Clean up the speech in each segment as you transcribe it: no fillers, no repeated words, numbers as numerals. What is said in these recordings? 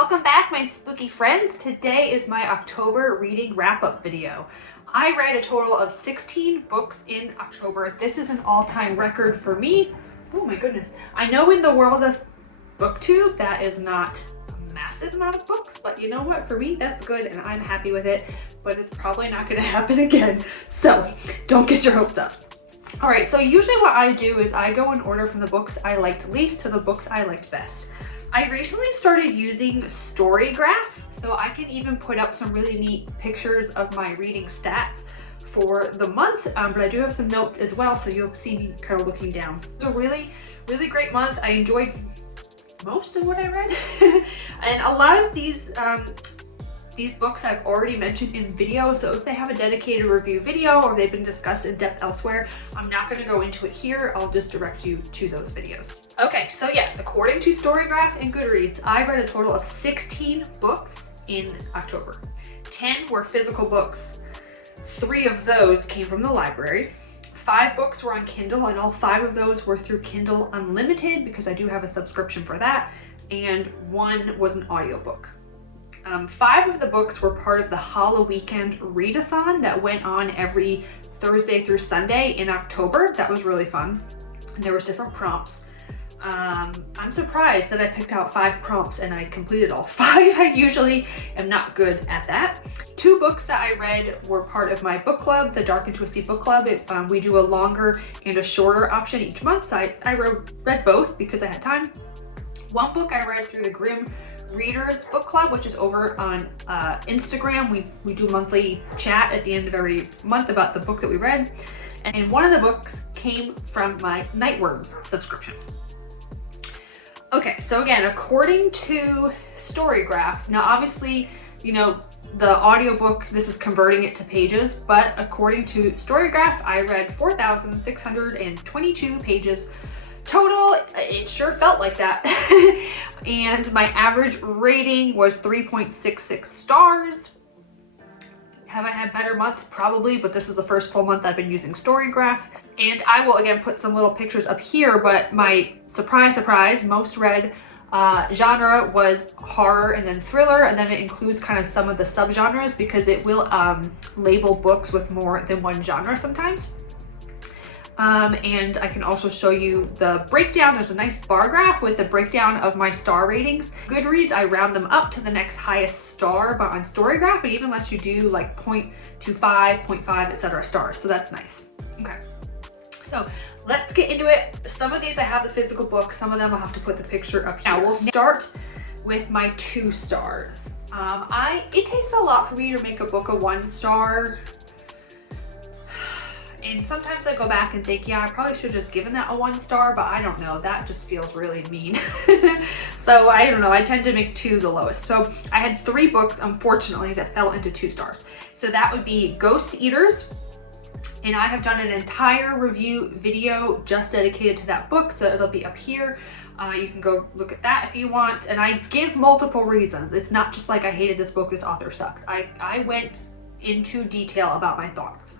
Welcome back, my spooky friends. Today is my October reading wrap-up video. I read a total of 16 books in October. This is an all-time record for me. Oh my goodness. I know in the world of Booktube, that is not a massive amount of books, but you know what? For me, that's good and I'm happy with it, but it's probably not gonna happen again. So don't get your hopes up. All right, so usually what I do is I go in order from the books I liked least to the books I liked best. I recently started using Storygraph, so I can even put up some really neat pictures of my reading stats for the month, but I do have some notes as well, so you'll see me kind of looking down. It's a really great month. I enjoyed most of what I read, and a lot of these books I've already mentioned in videos, so if they have a dedicated review video or they've been discussed in depth elsewhere, I'm not going to go into it here. I'll just direct you to those videos. Okay, so yes, according to Storygraph and Goodreads, I read a total of 16 books in October. 10 were physical books. 3 of those came from the library. 5 books were on Kindle, and all 5 of those were through Kindle Unlimited because I do have a subscription for that, and 1 was an audiobook. 5 of the books were part of the Halloween readathon that went on every Thursday through Sunday in October. That was really fun, and there was different prompts. I'm surprised that I picked out 5 prompts and I completed all 5. I usually am not good at that. 2 books that I read were part of my book club, the Dark and Twisty book club. We do a longer and a shorter option each month, so I read both because I had time. 1 book I read through the Grim Readers book club, which is over on Instagram. We do a monthly chat at the end of every month about the book that we read, and 1 of the books came from my Nightworms subscription. Okay, so again, according to Storygraph, now obviously, you know, the audiobook, this is converting it to pages, but according to Storygraph, I read 4,622 pages total. It sure felt like that. And my average rating was 3.66 stars. Have I had better months? Probably, but this is the first full month I've been using Storygraph. And I will again put some little pictures up here, but my surprise, most read genre was horror and then thriller, and then it includes kind of some of the subgenres because it will label books with more than one genre sometimes. And I can also show you the breakdown. There's a nice bar graph with the breakdown of my star ratings. Goodreads, I round them up to the next highest star, but on Storygraph, it even lets you do like 0.25, 0.5, etc. stars. So that's nice. Okay. So let's get into it. Some of these I have the physical book. Some of them I'll have to put the picture up here. Now we'll start with my 2 stars. It takes a lot for me to make a book a 1 star. And sometimes I go back and think, yeah, I probably should have just given that a 1 star, but I don't know. That just feels really mean. So I don't know. I tend to make 2 the lowest. So I had 3 books, unfortunately, that fell into 2 stars. So that would be Ghost Eaters. And I have done an entire review video just dedicated to that book. So it'll be up here. You can go look at that if you want. And I give multiple reasons. It's not just like I hated this book, this author sucks. I went into detail about my thoughts.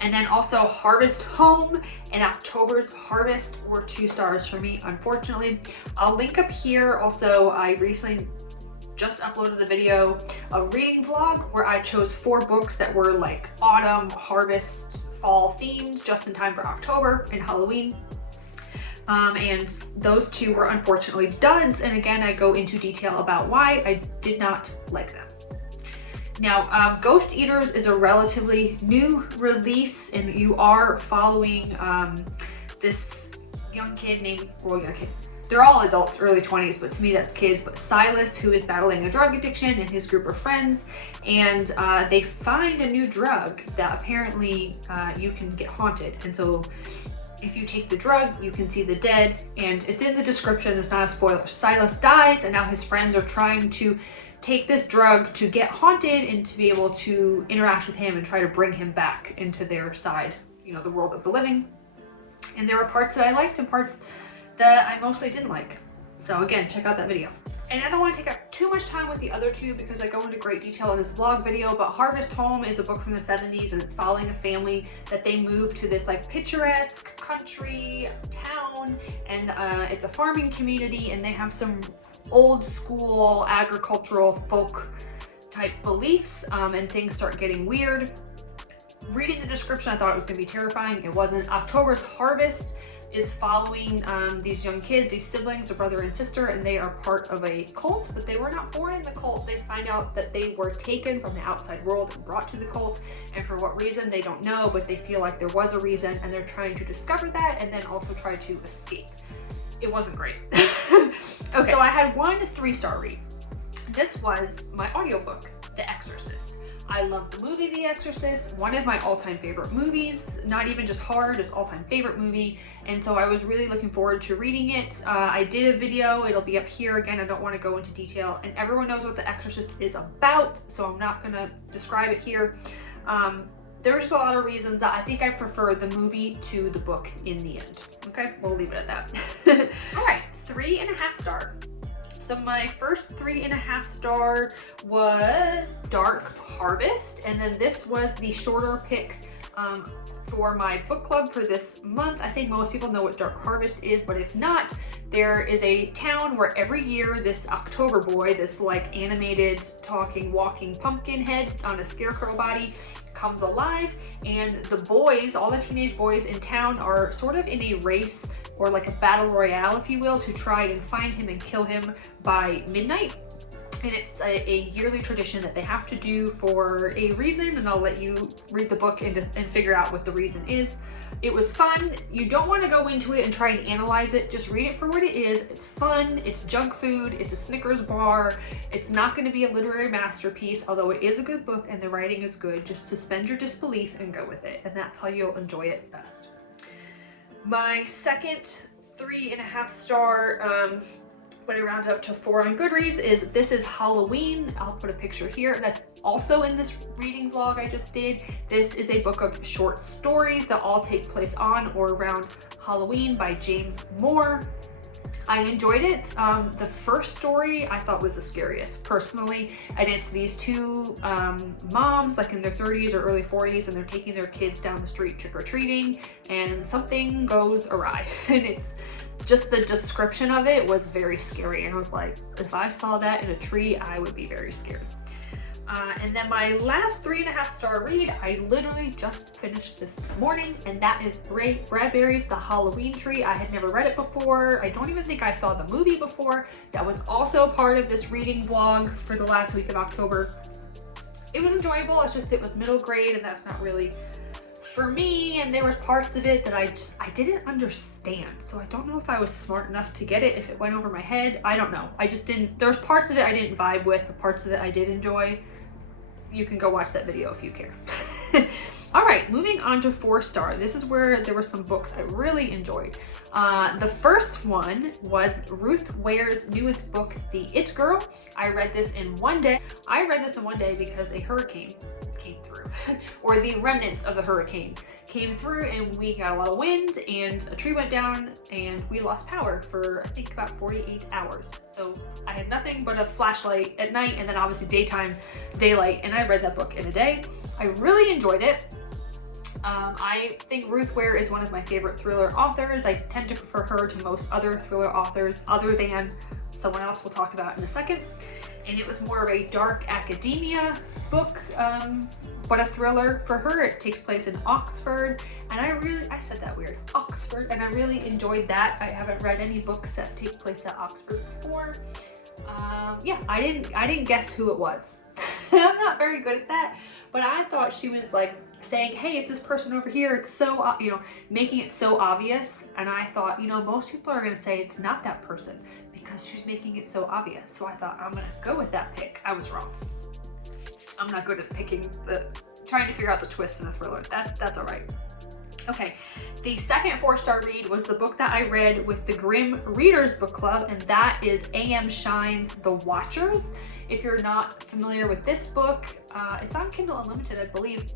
And then also Harvest Home and October's Harvest were 2 stars for me, unfortunately. I'll link up here. Also, I recently just uploaded the video, a reading vlog where I chose 4 books that were like autumn, harvest, fall themed, just in time for October and Halloween. And those 2 were unfortunately duds. And again, I go into detail about why I did not like them. Now, Ghost Eaters is a relatively new release, and you are following this young kid named, well, young kid. They're all adults, early 20s, but to me that's kids, but Silas, who is battling a drug addiction, and his group of friends, and they find a new drug that apparently you can get haunted. And so if you take the drug, you can see the dead, and it's in the description, it's not a spoiler. Silas dies, and now his friends are trying to take this drug to get haunted and to be able to interact with him and try to bring him back into their side, you know, the world of the living. And there were parts that I liked and parts that I mostly didn't like. So again, check out that video. And I don't want to take up too much time with the other 2 because I go into great detail in this vlog video, but Harvest Home is a book from the 70s, and it's following a family that they move to this like picturesque country town, and it's a farming community, and they have some old school agricultural folk type beliefs, and things start getting weird. Reading the description, I thought it was going to be terrifying. It wasn't. October's Harvest is following these young kids, these siblings, a brother and sister, and they are part of a cult, but they were not born in the cult. They find out that they were taken from the outside world and brought to the cult, and for what reason, they don't know, but they feel like there was a reason, and they're trying to discover that and then also try to escape. It wasn't great. Okay. So I had one 3-star read. This was my audiobook, The Exorcist. I love the movie The Exorcist, one of my all-time favorite movies, not even just horror, just all-time favorite movie, and so I was really looking forward to reading it. I did a video, it'll be up here again, I don't want to go into detail, and everyone knows what The Exorcist is about, so I'm not going to describe it here. There were just a lot of reasons that I think I prefer the movie to the book in the end. Okay, we'll leave it at that. All right, 3.5 star. So my first 3.5 star was Dark Harvest, and then this was the shorter pick for my book club for this month. I think most people know what Dark Harvest is, but if not, there is a town where every year this October boy, this like animated, talking, walking pumpkin head on a scarecrow body, comes alive, and the boys, all the teenage boys in town, are sort of in a race or like a battle royale, if you will, to try and find him and kill him by midnight. And it's a yearly tradition that they have to do for a reason, and I'll let you read the book and figure out what the reason is. It was fun. You don't want to go into it and try and analyze it. Just read it for what it is. It's fun. It's junk food. It's a Snickers bar. It's not going to be a literary masterpiece, although it is a good book and the writing is good. Just suspend your disbelief and go with it, and that's how you'll enjoy it best. My second 3.5 star, when I round up to 4 on Goodreads, is This Is Halloween. I'll put a picture here. That's also in this reading vlog I just did. This is a book of short stories that all take place on or around Halloween by James Moore. I enjoyed it. The first story I thought was the scariest, personally, and it's these two moms, like in their 30s or early 40s, and they're taking their kids down the street trick-or-treating, and something goes awry, and it's just the description of it was very scary, and I was like, if I saw that in a tree, I would be very scared. And then my last 3.5 star read, I literally just finished this morning, and that is Bradbury's The Halloween Tree. I had never read it before. I don't even think I saw the movie before. That was also part of this reading vlog for the last week of October. It was enjoyable, it's just it was middle grade, and that's not really for me, and there were parts of it that I didn't understand, so I don't know if I was smart enough to get it, if it went over my head. I don't know. I just didn't, there's parts of it I didn't vibe with, but parts of it I did enjoy. You can go watch that video if you care. All right, moving on to 4 star. This is where there were some books I really enjoyed. The first one was Ruth Ware's newest book, The It Girl. I read this in one day. I read this in one day because a hurricane came through, or the remnants of the hurricane came through, and we got a lot of wind, and a tree went down, and we lost power for I think about 48 hours. So I had nothing but a flashlight at night, and then obviously daylight, and I read that book in a day. I really enjoyed it. I think Ruth Ware is one of my favorite thriller authors. I tend to prefer her to most other thriller authors, other than someone else we'll talk about in a second. And it was more of a dark academia book, but a thriller. For her, it takes place in Oxford, and I said that weird, Oxford, and I really enjoyed that. I haven't read any books that take place at Oxford before. Yeah, I didn't guess who it was. I'm not very good at that, but I thought she was like saying, hey, it's this person over here. It's so, making it so obvious. And I thought, most people are going to say it's not that person because she's making it so obvious. So I thought, I'm going to go with that pick. I was wrong. I'm not good at trying to figure out the twist in a thriller. That's all right. Okay, the second 4-star read was the book that I read with the Grimm Readers Book Club, and that is A.M. Shine's The Watchers. If you're not familiar with this book, it's on Kindle Unlimited, I believe.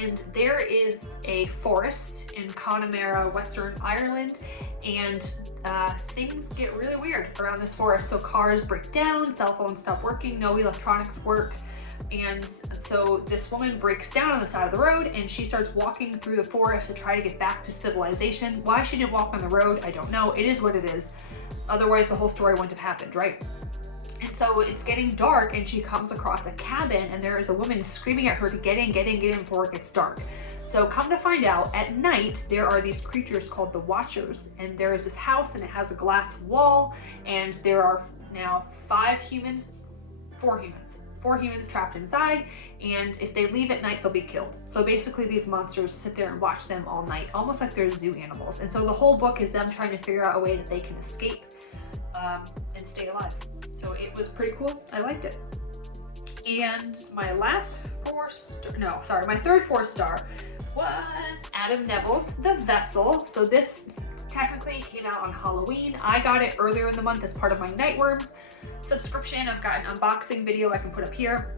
And there is a forest in Connemara, Western Ireland, and things get really weird around this forest. So cars break down, cell phones stop working, no electronics work. And so this woman breaks down on the side of the road, and she starts walking through the forest to try to get back to civilization. Why she didn't walk on the road, I don't know. It is what it is. Otherwise the whole story wouldn't have happened, right? And so it's getting dark and she comes across a cabin and there is a woman screaming at her to get in before it gets dark. So come to find out, at night there are these creatures called the Watchers, and there is this house and it has a glass wall, and there are now four humans trapped inside, and if they leave at night they'll be killed. So basically these monsters sit there and watch them all night, almost like they're zoo animals. And so the whole book is them trying to figure out a way that they can escape and stay alive. So it was pretty cool. I liked it. And my third 4-star was Adam Neville's The Vessel. So this technically came out on Halloween. I got it earlier in the month as part of my Nightworms subscription. I've got an unboxing video I can put up here.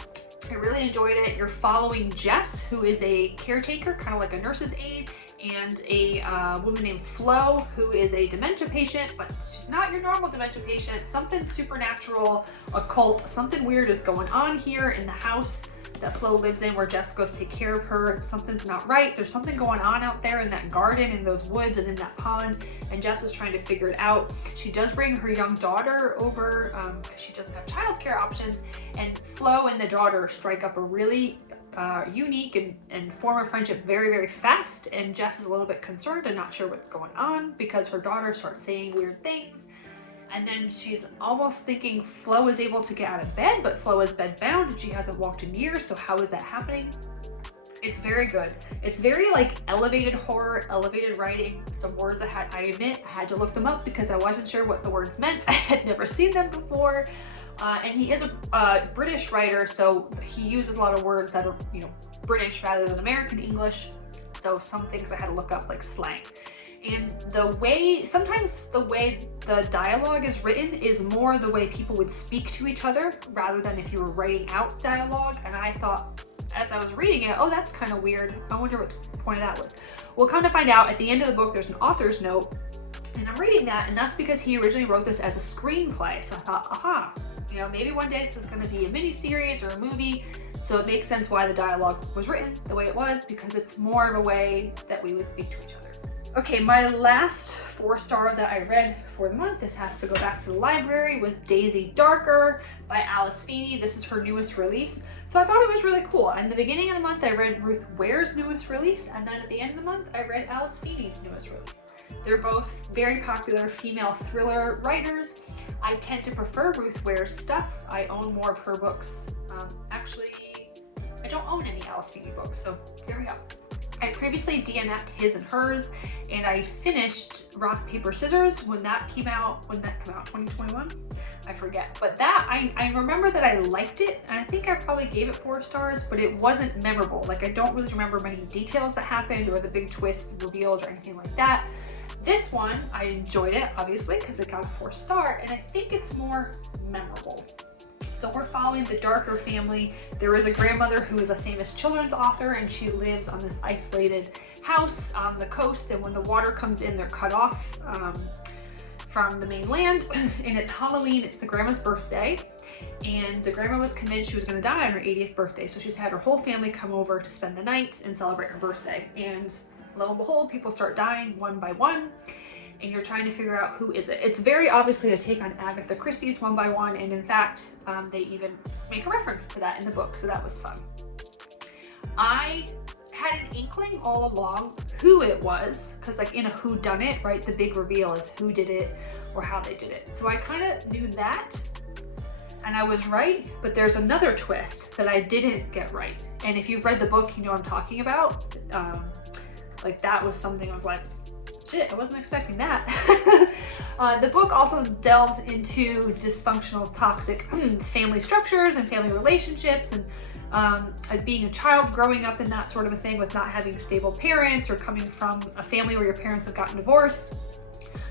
I really enjoyed it. You're following Jess, who is a caretaker, kind of like a nurse's aide, and a woman named Flo, who is a dementia patient, but she's not your normal dementia patient. Something supernatural, occult, something weird is going on here in the house that Flo lives in, where Jess goes to take care of her. Something's not right. There's something going on out there in that garden, in those woods, and in that pond, and Jess is trying to figure it out. She does bring her young daughter over because she doesn't have childcare options, and Flo and the daughter strike up a really unique and form a friendship very, very fast, and Jess is a little bit concerned and not sure what's going on because her daughter starts saying weird things. And then she's almost thinking Flo is able to get out of bed, but Flo is bedbound and she hasn't walked in years, so how is that happening? It's very good. It's very like elevated horror, elevated writing. Some words I admit, I had to look them up because I wasn't sure what the words meant. I had never seen them before. And he is a British writer, so he uses a lot of words that are, British rather than American English. So some things I had to look up, like slang. And sometimes the way the dialogue is written is more the way people would speak to each other rather than if you were writing out dialogue. And I thought, as I was reading it, oh, that's kind of weird. I wonder what the point of that was. Well, come to find out, at the end of the book, there's an author's note, and I'm reading that, and that's because he originally wrote this as a screenplay. So I thought, aha, maybe one day this is going to be a mini series or a movie. So it makes sense why the dialogue was written the way it was, because it's more of a way that we would speak to each other. Okay, my last 4-star that I read for the month, this has to go back to the library, was Daisy Darker by Alice Feeney. This is her newest release. So I thought it was really cool. In the beginning of the month, I read Ruth Ware's newest release, and then at the end of the month, I read Alice Feeney's newest release. They're both very popular female thriller writers. I tend to prefer Ruth Ware's stuff. I own more of her books. Actually, I don't own any Alice Feeney books, so there we go. I previously DNF'd his and hers, and I finished Rock, Paper, Scissors when that came out. 2021? I forget. But that, I remember that I liked it, and I think I probably gave it 4 stars, but it wasn't memorable. Like, I don't really remember many details that happened or the big twists, reveals, or anything like that. This one, I enjoyed it, obviously, because it got a 4-star, and I think it's more memorable. So we're following the Darker family. There is a grandmother who is a famous children's author, and she lives on this isolated house on the coast, and when the water comes in, they're cut off from the mainland. And it's Halloween, it's the grandma's birthday, and the grandma was convinced she was going to die on her 80th birthday, so she's had her whole family come over to spend the night and celebrate her birthday. And lo and behold, people start dying one by one, and you're trying to figure out who is it. It's very obviously a take on Agatha Christie's One by One, and in fact, they even make a reference to that in the book, so that was fun. I had an inkling all along who it was, because like in a whodunit, right, the big reveal is who did it or how they did it. So I kind of knew that, and I was right, but there's another twist that I didn't get right. And if you've read the book, you know what I'm talking about. Like that was something I was like, shit, I wasn't expecting that. The book also delves into dysfunctional, toxic family structures and family relationships, and being a child growing up in that sort of a thing with not having stable parents or coming from a family where your parents have gotten divorced.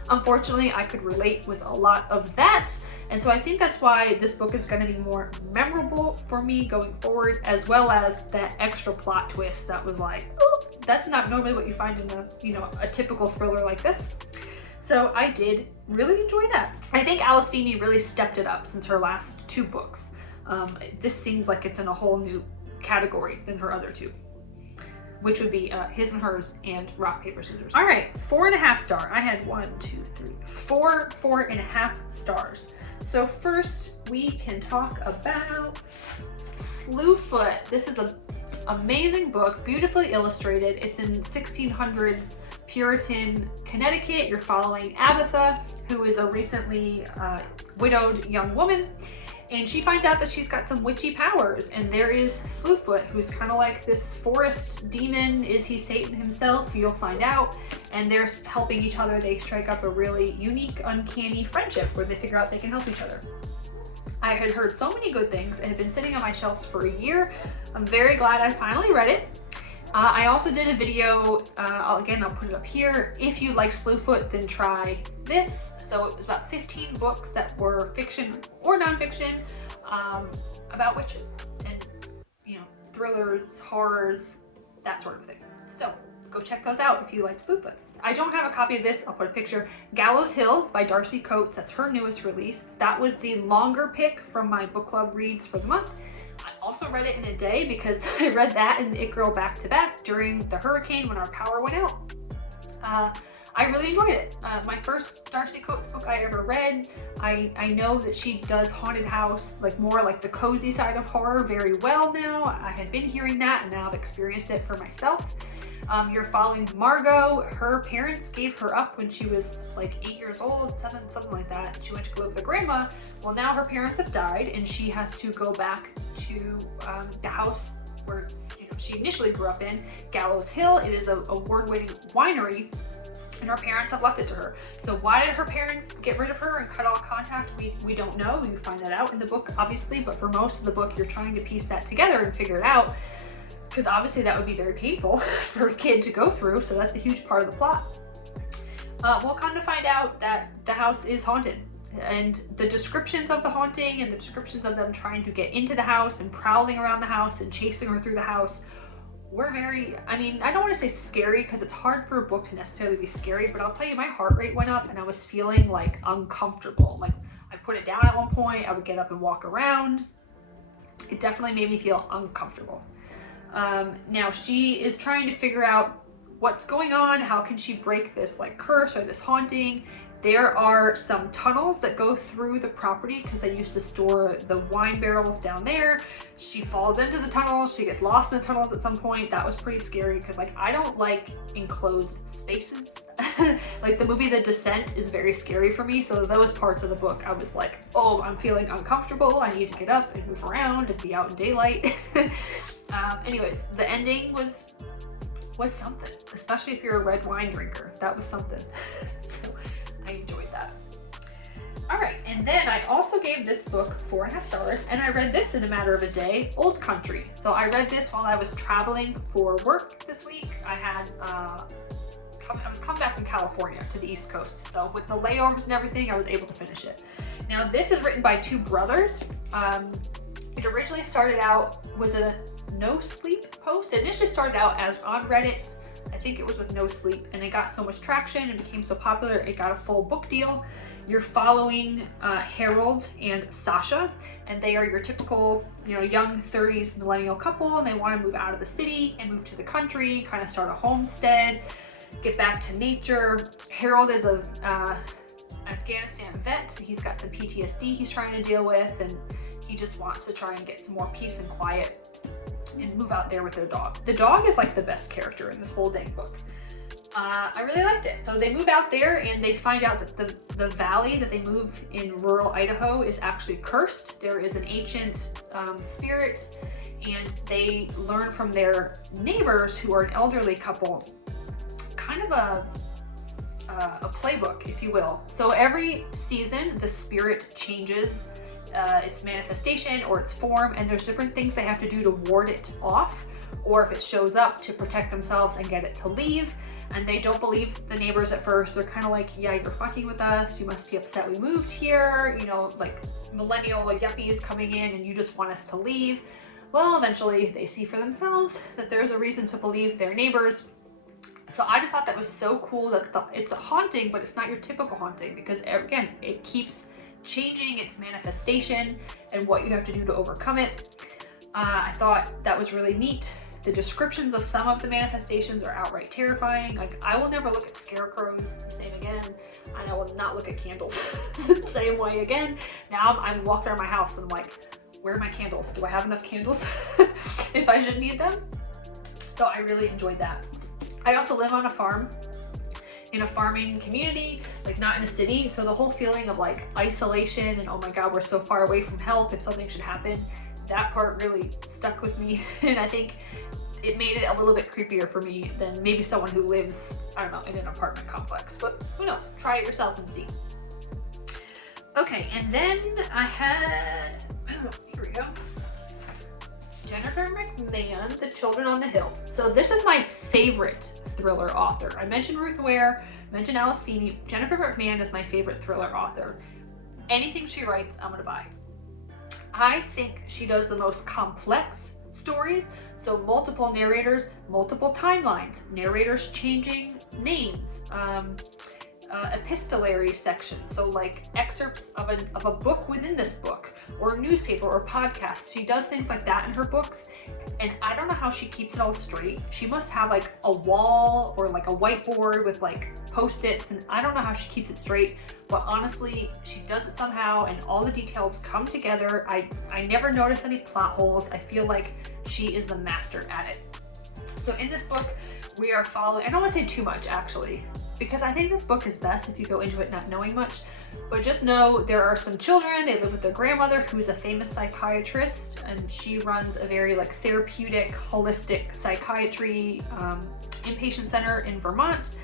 Unfortunately, I could relate with a lot of that, and so I think that's why this book is going to be more memorable for me going forward, as well as that extra plot twist that was like, oh, that's not normally what you find in a typical thriller like this. So I did really enjoy that. I think Alice Feeney really stepped it up since her last 2 books. This seems like it's in a whole new category than her other 2. which would be His and Hers and Rock, Paper, Scissors. All right, 4.5 star. I had 4.5 stars. So first we can talk about Slewfoot. This is an amazing book, beautifully illustrated. It's in 1600s Puritan Connecticut. You're following Abatha, who is a recently widowed young woman, and she finds out that she's got some witchy powers, and there is Slewfoot, who's kind of like this forest demon. Is he Satan himself? You'll find out. And they're helping each other. They strike up a really unique, uncanny friendship where they figure out they can help each other. I had heard so many good things. It had been sitting on my shelves for a year. I'm very glad I finally read it. I also did a video, I'll put it up here. If you like Slewfoot, then try this. So it was about 15 books that were fiction or nonfiction about witches and, you know, thrillers, horrors, that sort of thing. So go check those out if you like Slewfoot. I don't have a copy of this. I'll put a picture. Gallows Hill by Darcy Coates. That's her newest release. That was the longer pick from my book club reads for the month. I also read it in a day because I read that and It Girl back to back during the hurricane when our power went out. I really enjoyed it. My first Darcy Coates book I ever read. I know that she does haunted house, like more like the cozy side of horror very well now. I had been hearing that and now I've experienced it for myself. You're following Margot. Her parents gave her up when she was like 8 years old, 7, something like that. She went to go live with her grandma. Well, now her parents have died and she has to go back to the house where she initially grew up in, Gallows Hill. It is an award-winning winery and her parents have left it to her. So why did her parents get rid of her and cut all contact? We don't know. You find that out in the book, obviously, but for most of the book, you're trying to piece that together and figure it out. Because obviously that would be very painful for a kid to go through, so that's a huge part of the plot. We'll kind of find out that the house is haunted, and the descriptions of the haunting and the descriptions of them trying to get into the house and prowling around the house and chasing her through the house were very, I don't want to say scary because it's hard for a book to necessarily be scary, but I'll tell you, my heart rate went up and I was feeling like uncomfortable. Like I put it down at one point, I would get up and walk around. It definitely made me feel uncomfortable. Now she is trying to figure out what's going on. How can she break this like curse or this haunting? There are some tunnels that go through the property because they used to store the wine barrels down there. She falls into the tunnels. She gets lost in the tunnels at some point. That was pretty scary because like I don't like enclosed spaces. Like the movie The Descent is very scary for me. So those parts of the book, I was like, oh, I'm feeling uncomfortable. I need to get up and move around and be out in daylight. Anyways, the ending was something, especially if you're a red wine drinker. That was something. So I enjoyed that. All right, and then I also gave this book 4.5 stars, and I read this in a matter of a day, Old Country. So I read this while I was traveling for work this week. I was coming back from California to the East Coast. So with the layovers and everything, I was able to finish it. Now this is written by two brothers. It originally started out, was a No Sleep post. It initially started out as on Reddit. I think it was with No Sleep, and it got so much traction and became so popular, it got a full book deal. You're following Harold and Sasha, and they are your typical, young 30s millennial couple, and they want to move out of the city and move to the country, kind of start a homestead, get back to nature. Harold is a Afghanistan vet. He's got some PTSD he's trying to deal with, and he just wants to try and get some more peace and quiet and move out there with their dog. The dog is like the best character in this whole dang book. I really liked it. So they move out there and they find out that the valley that they move in rural Idaho is actually cursed. There is an ancient spirit, and they learn from their neighbors, who are an elderly couple, kind of a playbook, if you will. So every season the spirit changes its manifestation or its form, and there's different things they have to do to ward it off, or if it shows up, to protect themselves and get it to leave. And they don't believe the neighbors at first. They're kind of like, yeah, you're fucking with us, you must be upset we moved here, like millennial yuppies coming in and you just want us to leave. Well, eventually they see for themselves that there's a reason to believe their neighbors. So I just thought that was so cool that it's a haunting, but it's not your typical haunting, because again, it keeps changing its manifestation and what you have to do to overcome it. I thought that was really neat. The descriptions of some of the manifestations are outright terrifying. Like, I will never look at scarecrows the same again, and I will not look at candles the same way again. Now I'm walking around my house and I'm like, where are my candles? Do I have enough candles if I should need them? So I really enjoyed that. I also live on a farm, in a farming community, like not in a city. So the whole feeling of like isolation and oh my God, we're so far away from help if something should happen, that part really stuck with me. And I think it made it a little bit creepier for me than maybe someone who lives, I don't know, in an apartment complex, but who knows? Try it yourself and see. Okay, and then I had, here we go. Jennifer McMahon, The Children on the Hill. So this is my favorite thriller author. I mentioned Ruth Ware, mentioned Alice Feeney. Jennifer McMahon is my favorite thriller author. Anything she writes, I'm gonna buy. I think she does the most complex stories. So multiple narrators, multiple timelines, narrators changing names, epistolary sections, so like excerpts of a book within this book, or newspaper or podcast. She does things like that in her books, and I don't know how she keeps it all straight. She must have like a wall or like a whiteboard with like post-its, and I don't know how she keeps it straight, but honestly, she does it somehow, and all the details come together. I never notice any plot holes. I feel like she is the master at it. So in this book, we are following, I don't want to say too much actually, because I think this book is best if you go into it not knowing much, but just know there are some children, they live with their grandmother who is a famous psychiatrist, and she runs a very like therapeutic, holistic psychiatry inpatient center in Vermont.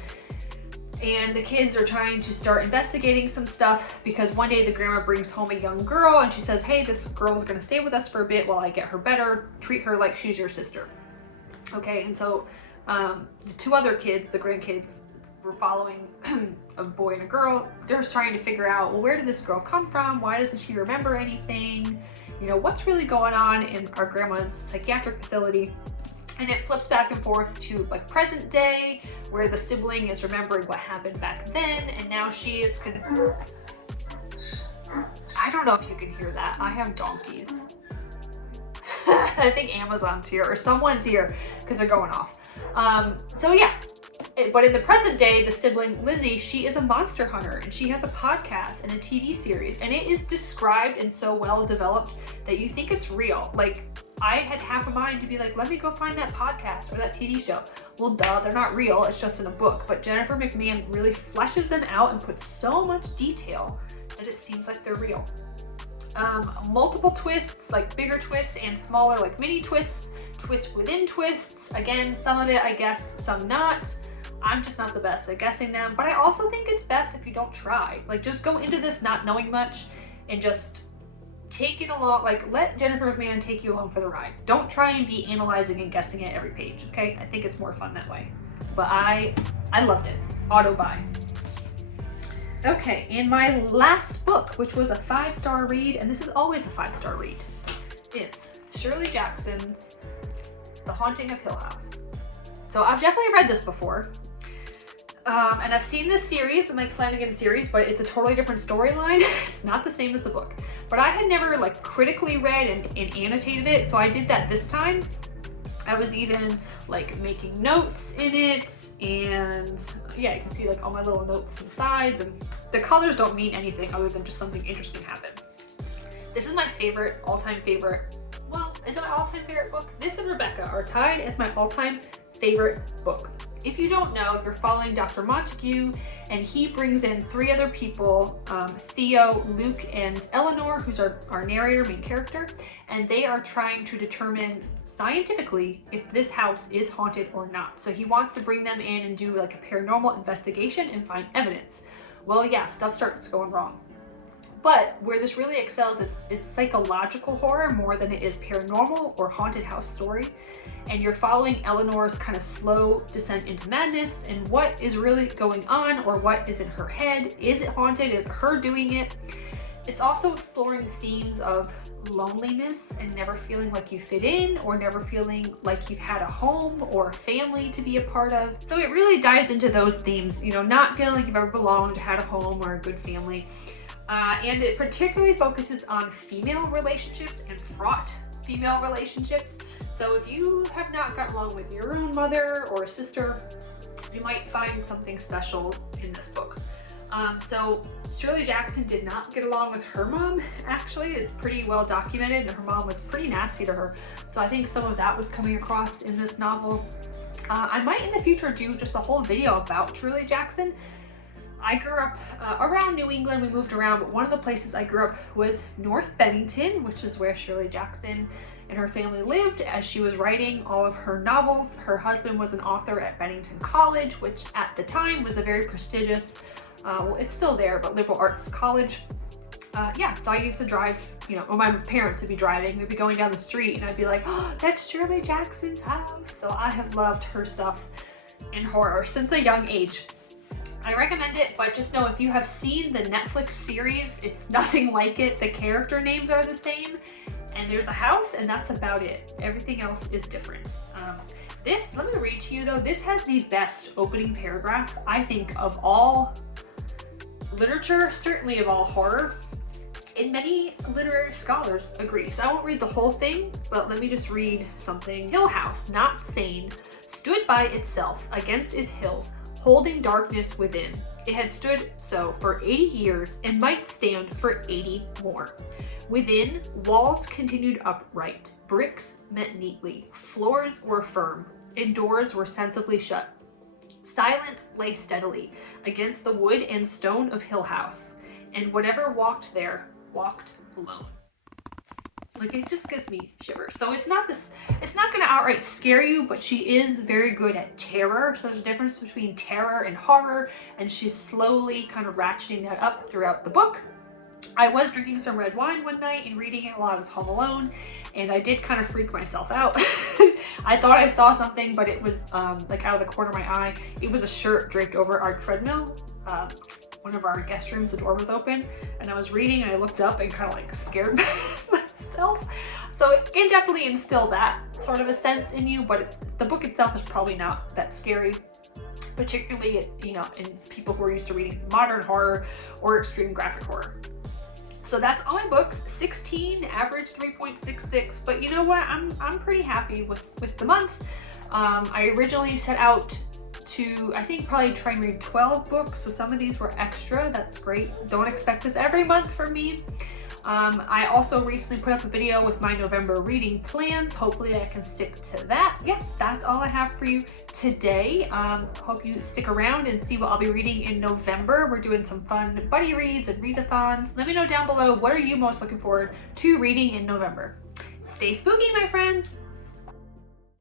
And the kids are trying to start investigating some stuff because one day the grandma brings home a young girl and she says, hey, this girl is gonna stay with us for a bit while I get her better, treat her like she's your sister. Okay, and so the two other kids, the grandkids, were following a boy and a girl. They're just trying to figure out, well, where did this girl come from? Why doesn't she remember anything? You know, what's really going on in our grandma's psychiatric facility? And it flips back and forth to like present day, where the sibling is remembering what happened back then, and now she is kind of, I don't know if you can hear that. I have donkeys. I think Amazon's here or someone's here because they're going off. So yeah, but in the present day, the sibling Lizzie, she is a monster hunter and she has a podcast and a TV series, and it is described and so well developed that you think it's real. Like, I had half a mind to be like, let me go find that podcast or that TV show. Well, duh, they're not real, it's just in a book. But Jennifer McMahon really fleshes them out and puts so much detail that it seems like they're real. Multiple twists, like bigger twists and smaller, like mini twists, twists within twists. Again, some of it I guess, some not. I'm just not the best at guessing them, but I also think it's best if you don't try. Like, just go into this not knowing much and just take it along, like let Jennifer McMahon take you along for the ride. Don't try and be analyzing and guessing it every page, okay? I think it's more fun that way. But I loved it. Auto buy. Okay, and my last book, which was a 5-star read, and this is always a 5-star read, is Shirley Jackson's The Haunting of Hill House. So I've definitely read this before. And I've seen this series, the Mike Flanagan series, but it's a totally different storyline. It's not the same as the book. But I had never like critically read and annotated it, so I did that this time. I was even like making notes in it, and yeah, you can see like all my little notes on the sides, and the colors don't mean anything other than just something interesting happened. This is my favorite, all-time favorite. Well, is it my all-time favorite book? This and Rebecca are tied as my all-time favorite book. If you don't know, you're following Dr. Montague, and he brings in 3 other people, Theo, Luke, and Eleanor, who's our narrator, main character, and they are trying to determine scientifically if this house is haunted or not. So he wants to bring them in and do like a paranormal investigation and find evidence. Well, yeah, stuff starts going wrong. But where this really excels is psychological horror more than it is paranormal or haunted house story. And you're following Eleanor's kind of slow descent into madness and what is really going on, or what is in her head. Is it haunted? Is it her doing it? It's also exploring themes of loneliness and never feeling like you fit in, or never feeling like you've had a home or a family to be a part of. So it really dives into those themes, you know, not feeling like you've ever belonged, had a home or a good family. And it particularly focuses on female relationships and fraught female relationships. So if you have not gotten along with your own mother or sister, you might find something special in this book. So Shirley Jackson did not get along with her mom. Actually, it's pretty well documented, and her mom was pretty nasty to her. So I think some of that was coming across in this novel. I might in the future do just a whole video about Shirley Jackson. I grew up around New England. We moved around, but one of the places I grew up was North Bennington, which is where Shirley Jackson and her family lived as she was writing all of her novels. Her husband was an author at Bennington College, which at the time was a very prestigious, well, it's still there, but liberal arts college. Yeah, so I used to drive, you know, or my parents would be driving, we'd be going down the street, and I'd be like, oh, that's Shirley Jackson's house. So I have loved her stuff in horror since a young age. I recommend it, but just know if you have seen the Netflix series, it's nothing like it. The character names are the same, and there's a house, and that's about it. Everything else is different. This, let me read to you though, this has the best opening paragraph, I think, of all literature, certainly of all horror, and many literary scholars agree. So I won't read the whole thing, but let me just read something. Hill House, not sane, stood by itself against its hills, holding darkness within. It had stood so for 80 years and might stand for 80 more. Within, walls continued upright, bricks met neatly, floors were firm, and doors were sensibly shut. Silence lay steadily against the wood and stone of Hill House, and whatever walked there walked alone. Like, it just gives me shivers. So it's not gonna outright scare you, but she is very good at terror. So there's a difference between terror and horror, and she's slowly kind of ratcheting that up throughout the book. I was drinking some red wine one night and reading it while I was home alone, and I did kind of freak myself out. I thought I saw something, but it was like out of the corner of my eye. It was a shirt draped over our treadmill. One of our guest rooms, the door was open, and I was reading and I looked up and kind of like scared myself. So it can definitely instill that sort of a sense in you, but the book itself is probably not that scary, particularly, you know, in people who are used to reading modern horror or extreme graphic horror. So that's all my books, 16, average 3.66, but you know what, I'm pretty happy with the month. I originally set out to, I think, probably try and read 12 books, so some of these were extra. That's great. Don't expect this every month from me. I also recently put up a video with my November reading plans. Hopefully I can stick to that. Yeah, that's all I have for you today. Hope you stick around and see what I'll be reading in November. We're doing some fun buddy reads and readathons. Let me know down below, what are you most looking forward to reading in November? Stay spooky, my friends.